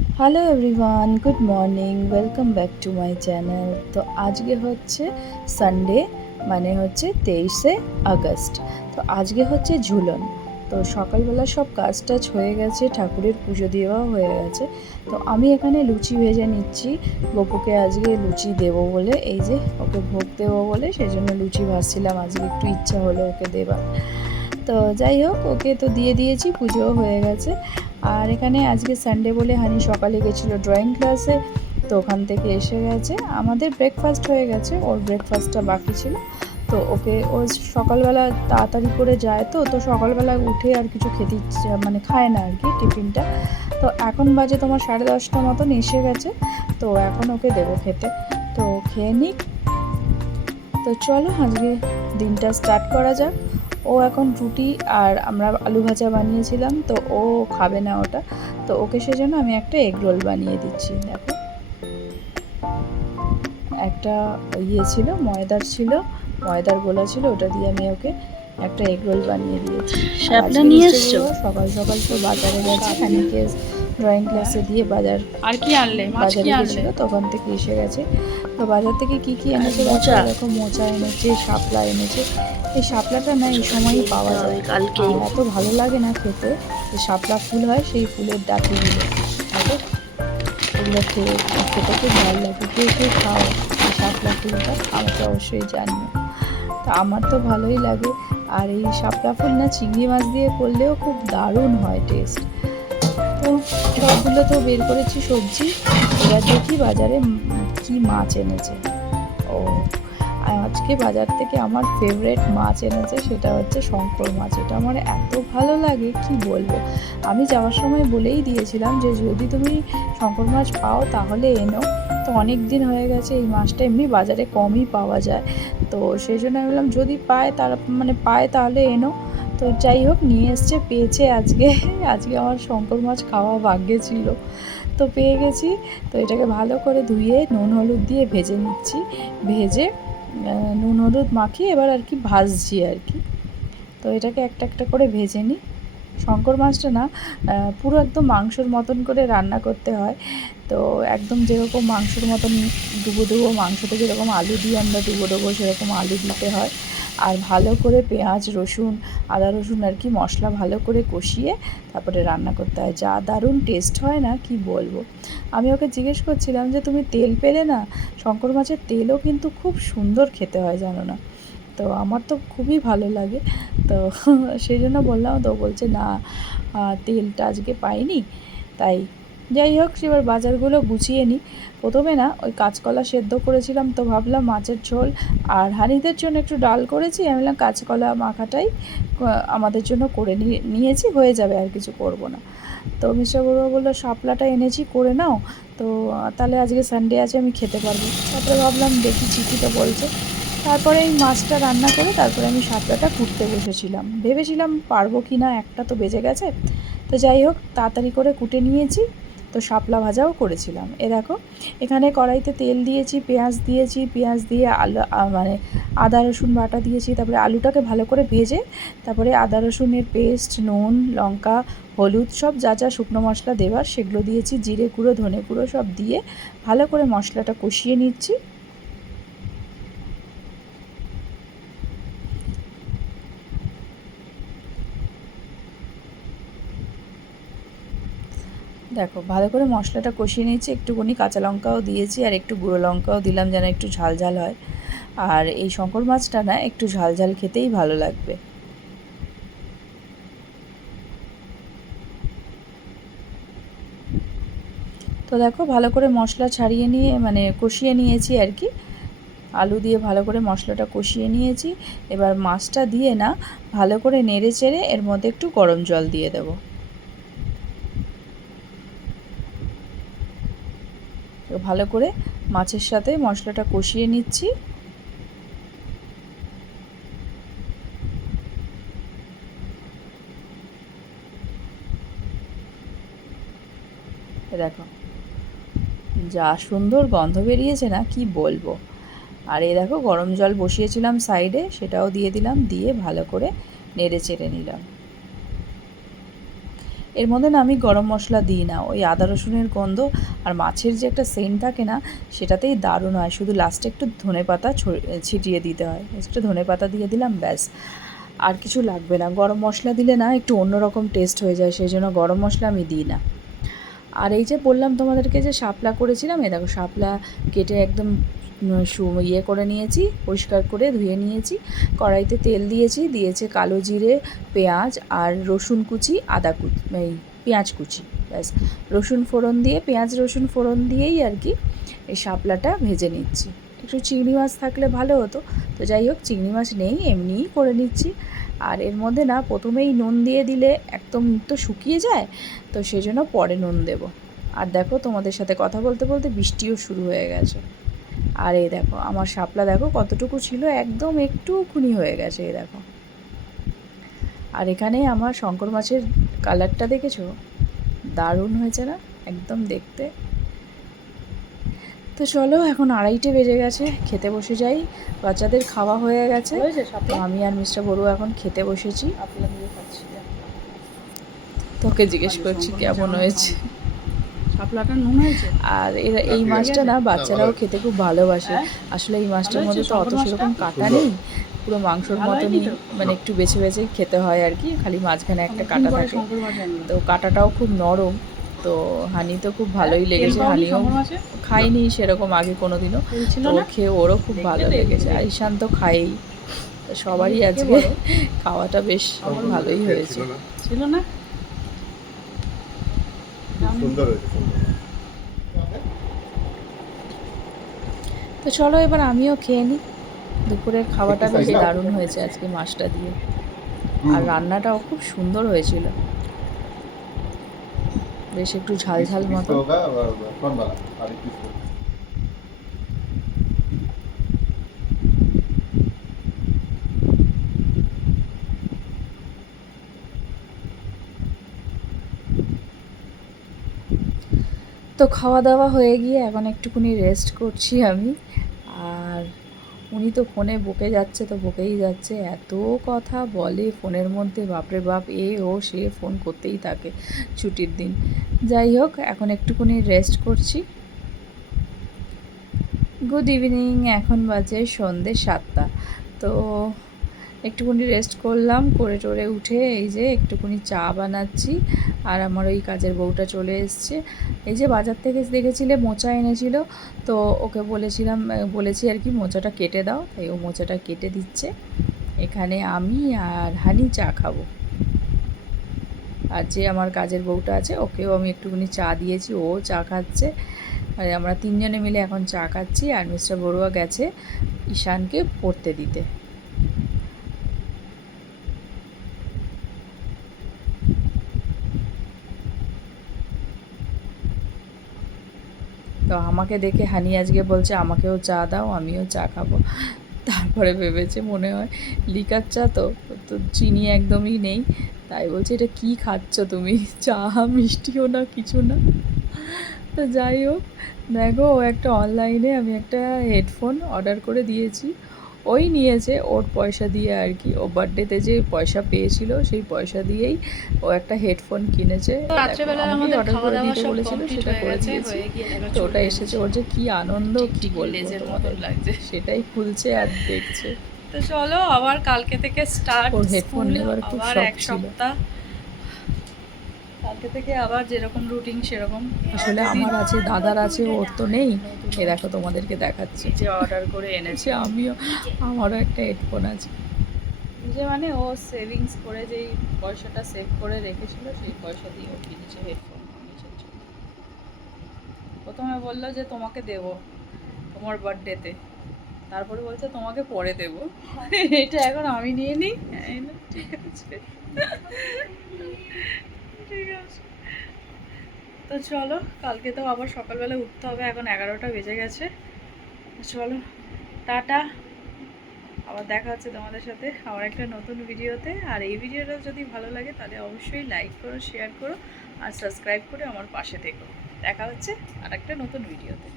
Hello everyone, good morning, welcome back to my channel. তো আজকে হচ্ছে সানডে, মানে হচ্ছে 23শে আগস্ট। তো আজকে হচ্ছে ঝুলন। তো সকালবেলা সব কাজ টাজ হয়ে গেছে, ঠাকুরের পুজো দেওয়া হয়ে গেছে। তো আমি এখানে লুচি ভেজে নিচ্ছি। গপুকে আজকে লুচি দেবো বলে, এই যে ওকে ভোগ দেবো বলে সেই জন্য লুচি ভাজছিলাম। আজকে একটু ইচ্ছা হলো ওকে দেবার। তো যাই হোক, ওকে তো দিয়ে দিয়েছি, পুজোও হয়ে গেছে। আর এখানে আজকে সানডে বলে হানি সকালে গেছিলো ড্রয়িং ক্লাসে। তো ওখান থেকে এসে গেছে, আমাদের ব্রেকফাস্ট হয়ে গেছে, ওর ব্রেকফাস্টটা বাকি ছিল। তো ওকে ও সকালবেলা তাড়াতাড়ি করে যায়, তো সকালবেলা উঠে আর কিছু খেতে মানে খায় না আর কি টিফিনটা। তো এখন বাজে তোমার 10:30 মতন এসে গেছে। তো এখন ওকে দেবো খেতে, তো খেয়ে নিক। তো চলো আজকে দিনটা স্টার্ট করা যাক। ও এখন রুটি আর আমরা আলু ভাজা বানিয়েছিলাম, তো ও খাবে না ওটা। তো ওকে সেজন্য আমি একটা এগ রোল বানিয়ে দিচ্ছি। দেখো, একটা ছিল, ময়দার গোলা ছিল, ওটা দিয়ে আমি ওকে একটা এগ রোল বানিয়ে দিয়েছি। আর শ্যাপলা আজকে নিয়ে মিস্টার এসছো? বড়ুয়া সকাল সকাল তো বাজারে গেছে, হানিকে ড্রয়িং ক্লাসে দিয়ে আর কি আনলে? মাছ কি বাজারে আনলে? গেছিলো, তো ওখান থেকে এসে গেছে। তো বাজার থেকে কি কি এনেছে দেখো, মোচা। দেখো মোচা এনেছে, শাপলা এনেছে। এই শাপলাটা না এই সময়ই পাওয়া যায়, কালকেই। আর এত ভালো লাগে না খেতে। যে শাপলা ফুল হয়, সেই ফুলের ডাঁটিগুলো দেখো, এগুলো খেতে খুব ভালো লাগে। কে কে খাও এই শাপলা ফুলটা আমাকে অবশ্যই জানিও। তা আমার তো ভালোই লাগে। আর এই শাপলা ফুল না চিংড়ি মাছ দিয়ে করলেও খুব দারুণ হয় টেস্ট। তো সবগুলো তো বের করেছি সবজি। এবার দেখি বাজারে কি মাছ এনেছে। ও, আজকে বাজার থেকে আমার ফেভারেট মাছ এনেছে, সেটা হচ্ছে শঙ্কর মাছ। এটা আমার এত ভালো লাগে কি বলবো। আমি যাওয়ার সময় বলেই দিয়েছিলাম যে যদি তুমি শঙ্কর মাছ পাও তাহলে এনো। তো অনেক দিন হয়ে গেছে, এই মাছটা এমনি বাজারে কমই পাওয়া যায়। তো সেই জন্য আমি বললাম যদি পায় তাহলে এনো। তো যাই হোক, নিয়ে এসছে, পেয়েছে আজকে। আজকে আমার শঙ্কর মাছ খাওয়া ভাগ্যে ছিল, তো পেয়ে গেছি। তো এটাকে ভালো করে ধুয়ে নুন হলুদ দিয়ে ভেজে নিচ্ছি। ভেজে নুন হলুদ মাখিয়ে এবার আর কি ভাজছি আর কি। তো এটাকে একটা একটা করে ভেজে নিই। শঙ্কর মাছটা না পুরো একদম মাংসর মতন করে রান্না করতে হয়। তো একদম যেরকম মাংসর মতন ডুবো ডুবো, মাংসতে যেরকম আলু দিয়ে আমরা ডুবো ডুবো সেরকম আলু দিতে হয়। আর ভালো করে পেঁয়াজ রসুন, আদা রসুন আর কি মশলা ভালো করে কষিয়ে তারপরে রান্না করতে হয়। যা দারুণ টেস্ট হয় না কি বলবো। আমি ওকে জিজ্ঞেস করছিলাম যে তুমি তেল পেলে না, শঙ্কর মাছের তেলও কিন্তু খুব সুন্দর খেতে হয় জানো না। তো আমার তো খুবই ভালো লাগে। তো সেই জন্য বললাম, তো বলছে না তেলটা আজকে পাইনি। তাই যাই হোক, এবার বাজারগুলো গুছিয়ে নিই। প্রথমে না ওই কাঁচকলা সেদ্ধ করেছিলাম, তো ভাবলাম মাছের ঝোল আর হানিদের জন্য একটু ডাল করেছি। আমি বললাম কাঁচকলা মাখাটাই আমাদের জন্য করে নিয়েছি, হয়ে যাবে, আর কিছু করব না। তো মিস্টার বড়ুয়া বললো শাপলাটা এনেছি, করে নাও। তো তাহলে আজকে সানডে আছে, আমি খেতে পারবো। তারপরে ভাবলাম দেখি চিঠিটা বলছে। তারপরে এই মাছটা রান্না করে তারপরে আমি শাপলাটা কুটতে বসেছিলাম, ভেবেছিলাম পারবো কি না, একটা তো বেজে গেছে। তো যাই হোক, তাড়াতাড়ি করে কুটে নিয়েছি। তো শাপলা ভাজাও করেছিলাম। দেখো, এখানে কড়াইতে তেল দিয়েছি, পেঁয়াজ দিয়েছি, পেঁয়াজ দিয়ে আলু মানে আদা রসুন বাটা দিয়েছি। তারপরে আলুটাকে ভালো করে ভেজে তারপরে আদা রসুনের পেস্ট, নুন, লঙ্কা, হলুদ, সব যা যা শুকনো মশলা দেওয়ার সেগুলো দিয়েছি, জিরে গুঁড়ো, ধনে গুঁড়ো সব দিয়ে ভালো করে মশলাটা কষিয়ে নিচ্ছি। দেখো, ভালো করে মশলাটা কষিয়ে নিয়েছি, একটুখানি কাঁচা লঙ্কাও দিয়েছি আর একটু গুঁড়ো লঙ্কাও দিলাম যেন একটু ঝাল ঝাল হয়। আর এই শঙ্কর মাছটা না একটু ঝাল ঝাল খেতেই ভালো লাগবে। তো দেখো, ভালো করে মশলা ছাড়িয়ে নিয়ে মানে কষিয়ে নিয়েছি আর কি। আলু দিয়ে ভালো করে মশলাটা কষিয়ে নিয়েছি। এবার মাছটা দিয়ে না ভালো করে নেড়ে চেড়ে এর মধ্যে একটু গরম জল দিয়ে দেবো। ভালো করে মাছের সাথে মশলাটা কষিয়ে নিচ্ছি। দেখো, যা সুন্দর গন্ধ বেরিয়েছে না কি বলবো। আর এই দেখো, গরম জল বসিয়েছিলাম সাইডে, সেটাও দিয়ে দিলাম, দিয়ে ভালো করে নেড়ে চেড়ে নিলাম। এর মধ্যে না আমি গরম মশলা দিই না, ওই আদা রসুনের গন্ধ আর মাছের যে একটা সেন্ট থাকে না, সেটাতেই দারুণ হয়। শুধু লাস্টে একটু ধনেপাতা ছিটিয়ে দিতে হয়, একটু ধনেপাতা দিয়ে দিলাম, ব্যাস। আর কিছু লাগবে না। গরম মশলা দিলে না একটু অন্যরকম টেস্ট হয়ে যায়, সেই জন্য গরম মশলা আমি দিই না। আর এই যে বললাম তোমাদেরকে যে শাপলা করেছিলাম, এই দেখো শাপলা কেটে একদম ইয়ে করে নিয়েছি, পরিষ্কার করে ধুয়ে নিয়েছি। কড়াইতে তেল দিয়েছে কালো জিরে, পেঁয়াজ আর রসুন কুচি, আদা কুচি, এই পেঁয়াজ কুচি, ব্যাস। রসুন ফোড়ন দিয়ে, পেঁয়াজ রসুন ফোড়ন দিয়েই আর কি এই শাপলাটা ভেজে নিচ্ছি। একটু চিংড়ি মাছ থাকলে ভালো হতো, তো যাই হোক চিংড়ি মাছ নেই, এমনিই করে নিচ্ছি। আর এর মধ্যে না প্রথমেই নুন দিয়ে দিলে একদম তো শুকিয়ে যায়, তো সেই জন্য পরে নুন দেব। আর দেখো তোমাদের সাথে কথা বলতে বলতে বৃষ্টিও শুরু হয়ে গেছে। আর এই দেখো আমার শাপলা দেখো কতটুকু ছিল, একদম একটুখানি হয়ে গেছে, এই দেখো। আর এখানে আমার শঙ্কর মাছের কালারটা দেখেছো, দারুণ হয়েছে না একদম দেখতে। তো চলো এখন 2:30 বেজে গেছে, খেতে বসে যাই। বাচ্চাদের খাওয়া হয়ে গেছে, তো আমি আর মিস্টার বড়ুয়া এখন খেতে বসেছি। তোকে জিজ্ঞেস করছি কেমন হয়েছে। শাপলাটা নুন হয়েছে। আর এই মাছটা না বাচ্চারাও খেতে খুব ভালোবাসে। আসলে এই মাছটার মধ্যে তো অত সেরকম কাটা নেই, পুরো মাংসর মতনই, মানে একটু বেছে বেছে খেতে হয় আর কি, খালি মাঝখানে একটা কাটা থাকে। তো কাটাটাও খুব নরম, তো হানি তো খুব ভালোই লেগেছে। হানিও খাইনি সেরকম আগে কোনোদিনও, তো খেয়ে ওরও খুব ভালো লেগেছে। আর ঈশান তো খায়ই, তো সবারই আজকে খাওয়াটা বেশ ভালোই হয়েছে। ছিল না, সুন্দর হয়েছে। তো চলো এবার আমিও খেয়ে নিই। দুপুরের খাওয়াটা বেশ দারুণ হয়েছে আজকে মাছটা দিয়ে, আর রান্নাটাও খুব সুন্দর হয়েছিল, বেশ একটু ঝাল ঝাল মতো। তো খাওয়া দাওয়া হয়ে গিয়ে এখন একটুখানি রেস্ট করছি আমি। আর উনি তো ফোনে বকে যাচ্ছে, তো বকেই যাচ্ছে, এত কথা বলে ফোনের মধ্যে, বাপরে বাপ, ও সে ফোন করতেই থাকে ছুটির দিন। যাই হোক এখন একটুখানি রেস্ট করছি। গুড ইভিনিং, এখন বাজে সন্ধ্যে 7টা। তো একটুখানি রেস্ট করলাম, করে টোরে উঠে এই যে একটুখানি চা বানাচ্ছি। আর আমার ওই কাজের বউটা চলে এসছে। এই যে বাজার থেকে দেখেছিলে মোচা এনেছিল, তো ওকে বলেছি আর কি মোচাটা কেটে দাও, তাই ও মোচাটা কেটে দিচ্ছে। এখানে আমি আর হানি চা খাবো। আর যে আমার কাজের বউটা আছে ওকেও আমি একটুখানি চা দিয়েছি, ও চা খাচ্ছে। আর আমরা 3 জনে মিলে এখন চা খাচ্ছি। আর মিস্টার বড়ুয়া গেছে ঈশানকে পড়তে দিতে। তো আমাকে দেখে হানি আজকে বলছে আমাকেও চা দাও, আমিও চা খাবো। তারপরে ভেবেছে মনে হয় লিকার চা, তো তো চিনি একদমই নেই, তাই বলছে এটা কি খাচ্ছ তুমি, চা মিষ্টিও না কিছু না। তো যাই হোক, দেখো ও একটা অনলাইনে আমি একটা হেডফোন অর্ডার করে দিয়েছি, ওই নিয়েছে ওর পয়সা দিয়ে আর কি। ও বার্থডেতে যে পয়সা পেয়েছিল সেই পয়সা দিয়েই ও একটা হেডফোন কিনেছে। আমাকে অর্ডার করে দিতে বলেছিল, সেটা করে দিয়েছি। তো ওটা এসেছে, ওর যে কি আনন্দ কি বলবো তোমাদের, লাগছে সেটাই খুলছে আর দেখছে। তো চলো আবার কালকে থেকে স্টার্ট, ওর হেডফোন নেওয়ার খুব আবার শখ এক ছিল। সপ্তাহ, কালকে থেকে আবার যেরকম রুটিন সেরকম। আসলে আমার আছে, দাদার আছে, ওর তো নেই। এ দেখো তোমাদেরকে দেখাচ্ছি, যে অর্ডার করে এনেছে, আমারও একটা হেডফোন আছে। যে মানে ও সেভিংস করে যেই পয়সাটা সেভ করে রেখেছিল সেই পয়সা দিয়ে ও কিনেছে হেডফোন নিজের জন্য। প্রথমে বললো যে তোমাকে দেব তোমার বার্থডেতে, তারপরে বলছে তোমাকে পরে দেব। এটা এখন আমি নিয়ে নিই, ঠিক আছে ঠিক আছে। তো চলো কালকে তো আবার সকালবেলা উঠতে হবে, এখন 11টা বেজে গেছে। চলো টাটা, আবার দেখা হচ্ছে তোমাদের সাথে আবার একটা নতুন ভিডিওতে। আর এই ভিডিওটা যদি ভালো লাগে তাহলে অবশ্যই লাইক করো, শেয়ার করো আর সাবস্ক্রাইব করে আমার পাশে থেকো। দেখা হচ্ছে আর একটা নতুন ভিডিওতে।